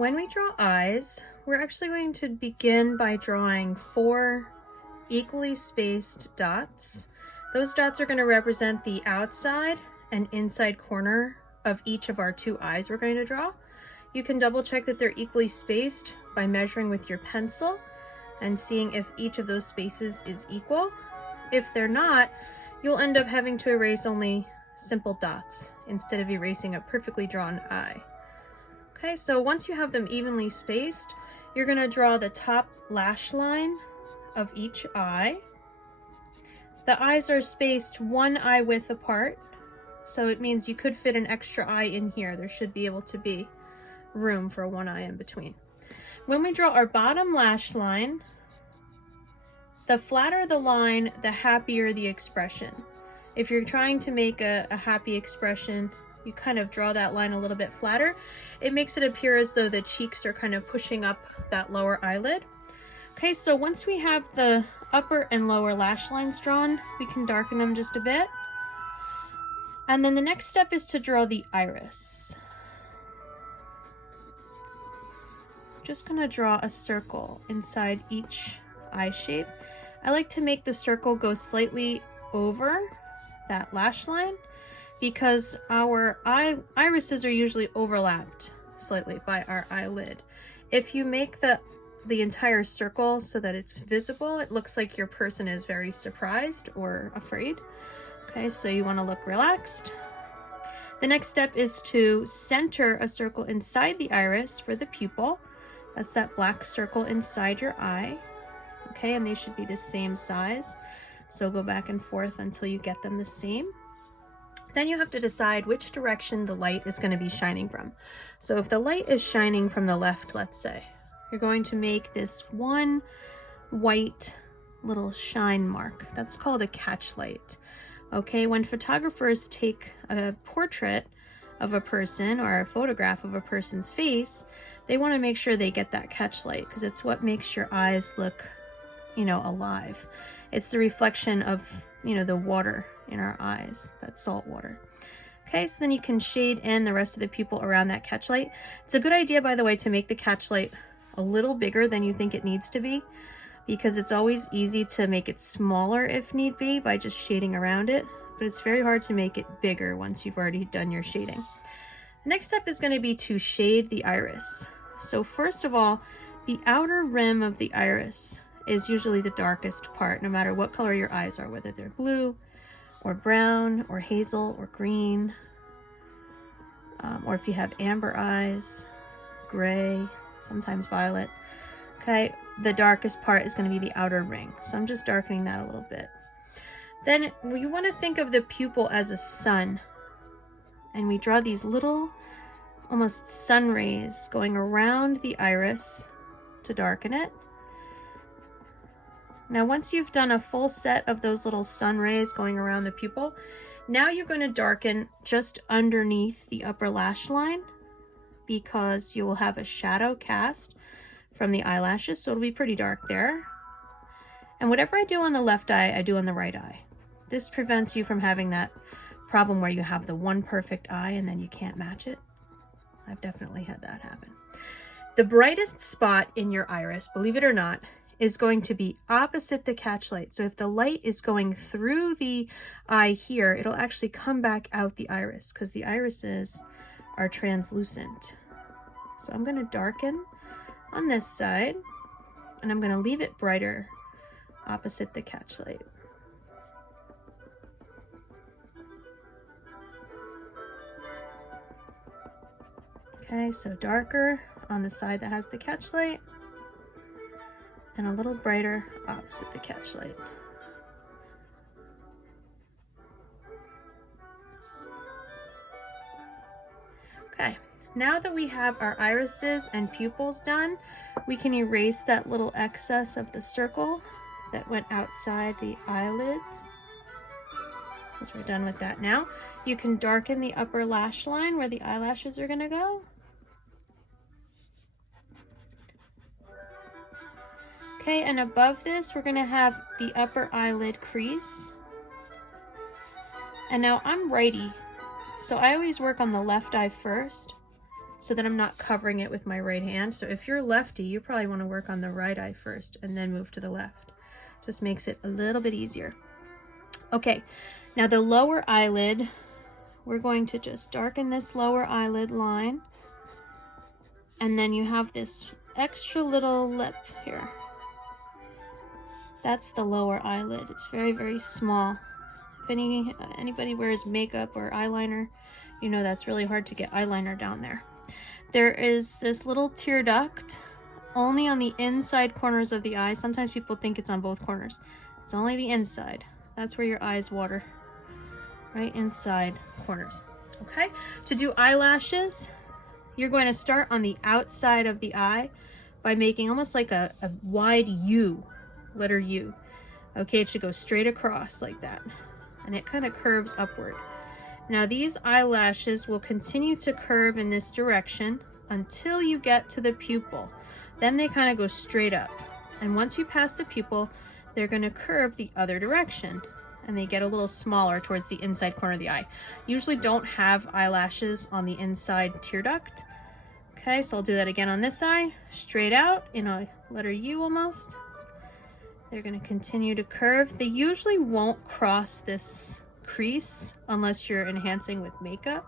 When we draw eyes, we're actually going to begin by drawing 4 equally spaced dots. Those dots are going to represent the outside and inside corner of each of our 2 eyes we're going to draw. You can double check that they're equally spaced by measuring with your pencil and seeing if each of those spaces is equal. If they're not, you'll end up having to erase only simple dots instead of erasing a perfectly drawn eye. Okay, so once you have them evenly spaced, you're going to draw the top lash line of each eye. The eyes are spaced 1 eye width apart, so it means you could fit an extra eye in here. There should be able to be room for 1 eye in between. When we draw our bottom lash line, the flatter the line, the happier the expression. If you're trying to make a happy expression, you kind of draw that line a little bit flatter. It makes it appear as though the cheeks are kind of pushing up that lower eyelid. Okay, so once we have the upper and lower lash lines drawn, we can darken them just a bit. And then the next step is to draw the iris. I'm just gonna draw a circle inside each eye shape. I like to make the circle go slightly over that lash line because our irises are usually overlapped slightly by our eyelid. If you make the entire circle so that it's visible, it looks like your person is very surprised or afraid. Okay, so you want to look relaxed. The next step is to center a circle inside the iris for the pupil. That's that black circle inside your eye. Okay, and they should be the same size. So go back and forth until you get them the same. Then you have to decide which direction the light is going to be shining from. So if the light is shining from the left, let's say, you're going to make this one white little shine mark. That's called a catch light. Okay, when photographers take a portrait of a person or a photograph of a person's face, they want to make sure they get that catch light because it's what makes your eyes look, alive. It's the reflection of, the water in our eyes, that salt water. Okay, so then you can shade in the rest of the pupil around that catch light. It's a good idea, by the way, to make the catch light a little bigger than you think it needs to be, because it's always easy to make it smaller if need be by just shading around it, but it's very hard to make it bigger once you've already done your shading. The next step is going to be to shade the iris. So first of all, the outer rim of the iris is usually the darkest part, no matter what color your eyes are, whether they're blue or brown or hazel or green, or if you have amber eyes, gray, sometimes violet. Okay, the darkest part is going to be the outer ring. So I'm just darkening that a little bit. Then we want to think of the pupil as a sun. And we draw these little, almost sun rays going around the iris to darken it. Now, once you've done a full set of those little sun rays going around the pupil, now you're going to darken just underneath the upper lash line because you will have a shadow cast from the eyelashes, so it'll be pretty dark there. And whatever I do on the left eye, I do on the right eye. This prevents you from having that problem where you have the one perfect eye and then you can't match it. I've definitely had that happen. The brightest spot in your iris, believe it or not, is going to be opposite the catch light. So if the light is going through the eye here, it'll actually come back out the iris because the irises are translucent. So I'm going to darken on this side and I'm going to leave it brighter opposite the catch light. Okay, so darker on the side that has the catch light and a little brighter opposite the catch light. Okay, now that we have our irises and pupils done, we can erase that little excess of the circle that went outside the eyelids. Because we're done with that now. You can darken the upper lash line where the eyelashes are going to go. Okay, and above this, we're going to have the upper eyelid crease. And now I'm righty, so I always work on the left eye first so that I'm not covering it with my right hand. So if you're lefty, you probably want to work on the right eye first and then move to the left. Just makes it a little bit easier. Okay, now the lower eyelid, we're going to just darken this lower eyelid line. And then you have this extra little lip here. That's the lower eyelid. It's very, very small. If anybody wears makeup or eyeliner, you know that's really hard to get eyeliner down there. There is this little tear duct only on the inside corners of the eye. Sometimes people think it's on both corners. It's only the inside. That's where your eyes water. Right inside corners. Okay? To do eyelashes, you're going to start on the outside of the eye by making almost like a wide U, letter U. Okay, it should go straight across like that. And it kind of curves upward. Now these eyelashes will continue to curve in this direction until you get to the pupil. Then they kind of go straight up. And once you pass the pupil, they're going to curve the other direction. And they get a little smaller towards the inside corner of the eye. Usually don't have eyelashes on the inside tear duct. Okay, so I'll do that again on this eye. Straight out in a letter U almost. They're going to continue to curve. They usually won't cross this crease unless you're enhancing with makeup.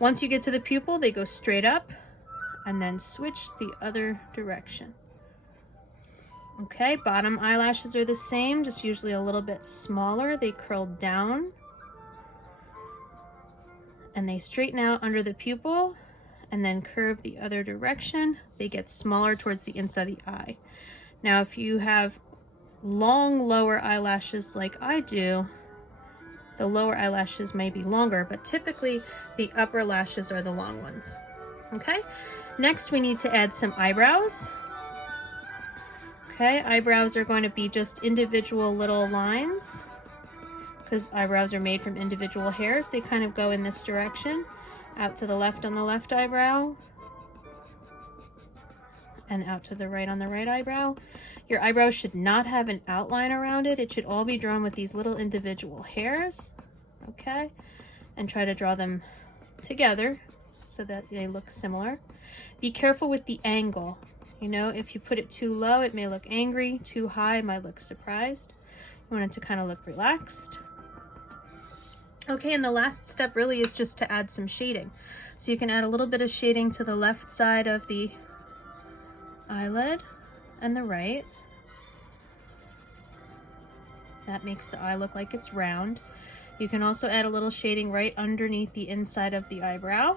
Once you get to the pupil, they go straight up and then switch the other direction. Okay, bottom eyelashes are the same, just usually a little bit smaller. They curl down and they straighten out under the pupil and then curve the other direction. They get smaller towards the inside of the eye. Now, if you have long lower eyelashes like I do, the lower eyelashes may be longer, but typically the upper lashes are the long ones. Okay, next we need to add some eyebrows. Okay, eyebrows are going to be just individual little lines because eyebrows are made from individual hairs. They kind of go in this direction, out to the left on the left eyebrow, and out to the right on the right eyebrow. Your eyebrow should not have an outline around it. It should all be drawn with these little individual hairs, okay? And try to draw them together so that they look similar. Be careful with the angle. You know, if you put it too low, it may look angry. Too high, it might look surprised. You want it to kind of look relaxed. Okay, and the last step really is just to add some shading. So you can add a little bit of shading to the left side of the eyelid and the right. That makes the eye look like it's round. You can also add a little shading right underneath the inside of the eyebrow.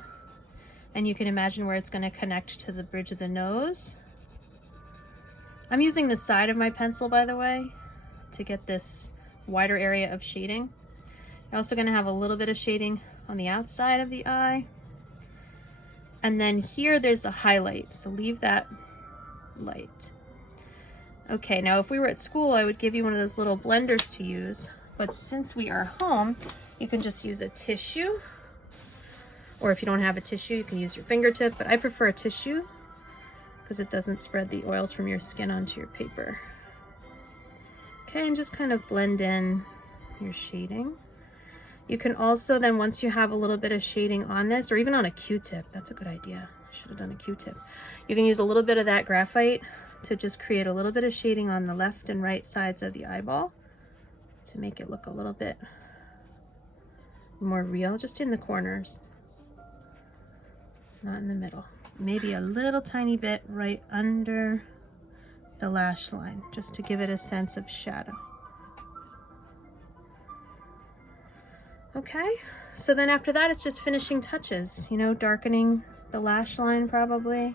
And you can imagine where it's going to connect to the bridge of the nose. I'm using the side of my pencil, by the way, to get this wider area of shading. You're also going to have a little bit of shading on the outside of the eye. And then here there's a highlight, so leave that light. Okay, now if we were at school, I would give you one of those little blenders to use, but since we are home, you can just use a tissue, or if you don't have a tissue, you can use your fingertip, but I prefer a tissue because it doesn't spread the oils from your skin onto your paper. Okay, and just kind of blend in your shading. You can also then, once you have a little bit of shading on this, or even on a Q-tip, that's a good idea. I should have done a Q-tip. You can use a little bit of that graphite to just create a little bit of shading on the left and right sides of the eyeball to make it look a little bit more real, just in the corners, not in the middle. Maybe a little tiny bit right under the lash line, just to give it a sense of shadow. Okay, so then after that, it's just finishing touches, you know, darkening the lash line probably,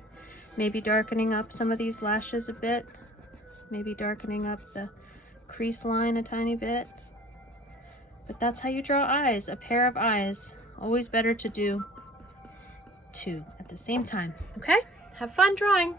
maybe darkening up some of these lashes a bit, maybe darkening up the crease line a tiny bit. But that's how you draw eyes, a pair of eyes. Always better to do two at the same time, okay? Have fun drawing.